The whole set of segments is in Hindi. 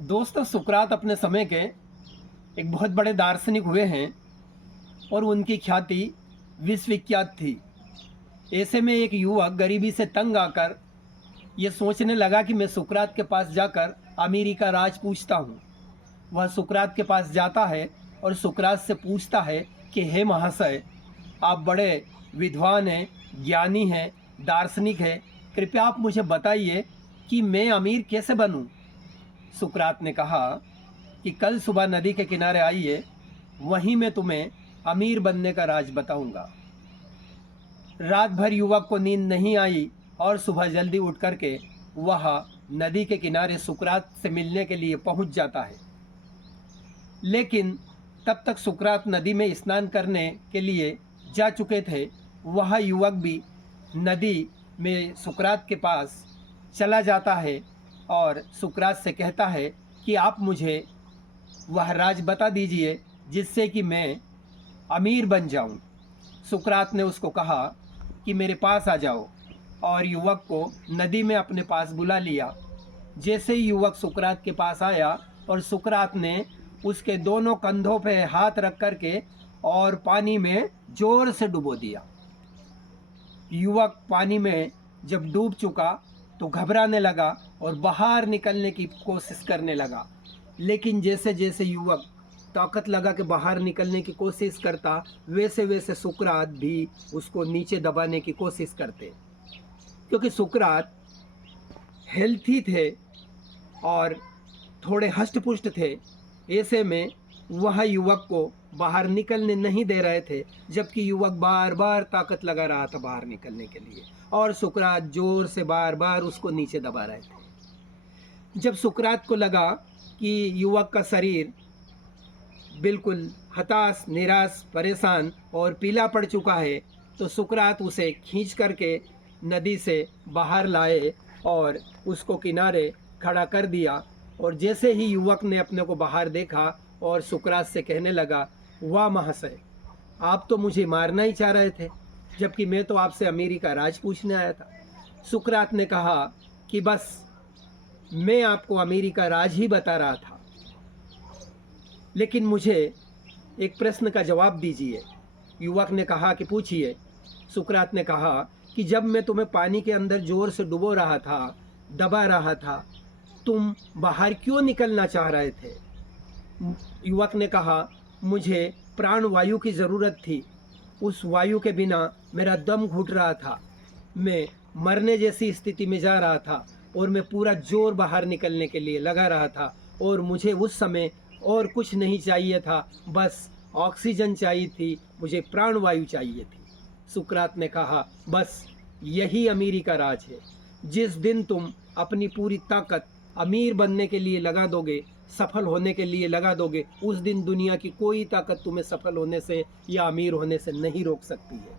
दोस्तों, सुकरात अपने समय के एक बहुत बड़े दार्शनिक हुए हैं और उनकी ख्याति विश्वविख्यात थी। ऐसे में एक युवक गरीबी से तंग आकर ये सोचने लगा कि मैं सुकरात के पास जाकर अमीरी का राज पूछता हूँ। वह सुकरात के पास जाता है और सुकरात से पूछता है कि हे महाशय, आप बड़े विद्वान हैं, ज्ञानी हैं, दार्शनिक हैं, कृपया आप मुझे बताइए कि मैं अमीर कैसे बनूं। सुकरात ने कहा कि कल सुबह नदी के किनारे आइए, वहीं मैं तुम्हें अमीर बनने का राज बताऊंगा। रात भर युवक को नींद नहीं आई और सुबह जल्दी उठ करके वह नदी के किनारे सुकरात से मिलने के लिए पहुंच जाता है। लेकिन तब तक सुकरात नदी में स्नान करने के लिए जा चुके थे। वह युवक भी नदी में सुकरात के पास चला जाता है और सुकरात से कहता है कि आप मुझे वह राज बता दीजिए जिससे कि मैं अमीर बन जाऊं। सुकरात ने उसको कहा कि मेरे पास आ जाओ, और युवक को नदी में अपने पास बुला लिया। जैसे ही युवक सुकरात के पास आया और सुकरात ने उसके दोनों कंधों पे हाथ रख करके और पानी में जोर से डुबो दिया। युवक पानी में जब डूब चुका तो घबराने लगा और बाहर निकलने की कोशिश करने लगा। लेकिन जैसे जैसे युवक ताकत लगा कि बाहर निकलने की कोशिश करता, वैसे वैसे सुकरात भी उसको नीचे दबाने की कोशिश करते। क्योंकि सुकरात हेल्थी थे और थोड़े हष्ट-पुष्ट थे, ऐसे में वह युवक को बाहर निकलने नहीं दे रहे थे, जबकि युवक बार बार ताकत लगा रहा था बाहर निकलने के लिए, और सुकरात जोर से बार बार उसको नीचे दबा रहे थे। जब सुकरात को लगा कि युवक का शरीर बिल्कुल हताश, निराश, परेशान और पीला पड़ चुका है, तो सुकरात उसे खींच करके नदी से बाहर लाए और उसको किनारे खड़ा कर दिया। और जैसे ही युवक ने अपने को बाहर देखा और सुकरात से कहने लगा, वाह महाशय, आप तो मुझे मारना ही चाह रहे थे, जबकि मैं तो आपसे अमीरी का राज पूछने आया था। सुकरात ने कहा कि बस मैं आपको अमीरी का राज ही बता रहा था, लेकिन मुझे एक प्रश्न का जवाब दीजिए। युवक ने कहा कि पूछिए। सुकरात ने कहा कि जब मैं तुम्हें पानी के अंदर जोर से डुबो रहा था, दबा रहा था, तुम बाहर क्यों निकलना चाह रहे थे? युवक ने कहा, मुझे प्राण वायु की ज़रूरत थी। उस वायु के बिना मेरा दम घुट रहा था। मैं मरने जैसी स्थिति में जा रहा था और मैं पूरा जोर बाहर निकलने के लिए लगा रहा था, और मुझे उस समय और कुछ नहीं चाहिए था, बस ऑक्सीजन चाहिए थी, मुझे प्राण वायु चाहिए थी। सुकरात ने कहा, बस यही अमीरी का राज है। जिस दिन तुम अपनी पूरी ताकत अमीर बनने के लिए लगा दोगे, सफल होने के लिए लगा दोगे, उस दिन दुनिया की कोई ताकत तुम्हें सफल होने से या अमीर होने से नहीं रोक सकती है।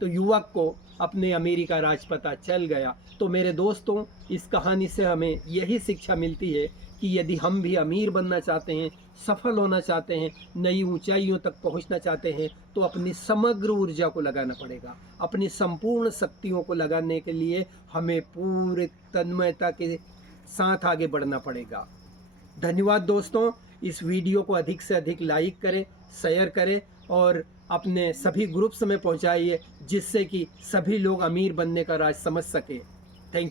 तो युवक को अपने अमीरी का राज पता चल गया। तो मेरे दोस्तों, इस कहानी से हमें यही शिक्षा मिलती है कि यदि हम भी अमीर बनना चाहते हैं, सफल होना चाहते हैं, नई ऊंचाइयों तक पहुंचना चाहते हैं, तो अपनी समग्र ऊर्जा को लगाना पड़ेगा। अपनी संपूर्ण शक्तियों को लगाने के लिए हमें पूरे तन्मयता के साथ आगे बढ़ना पड़ेगा। धन्यवाद दोस्तों। इस वीडियो को अधिक से अधिक लाइक करें, शेयर करें और अपने सभी ग्रुप्स में पहुंचाइए, जिससे कि सभी लोग अमीर बनने का राज समझ सकें। Thank you.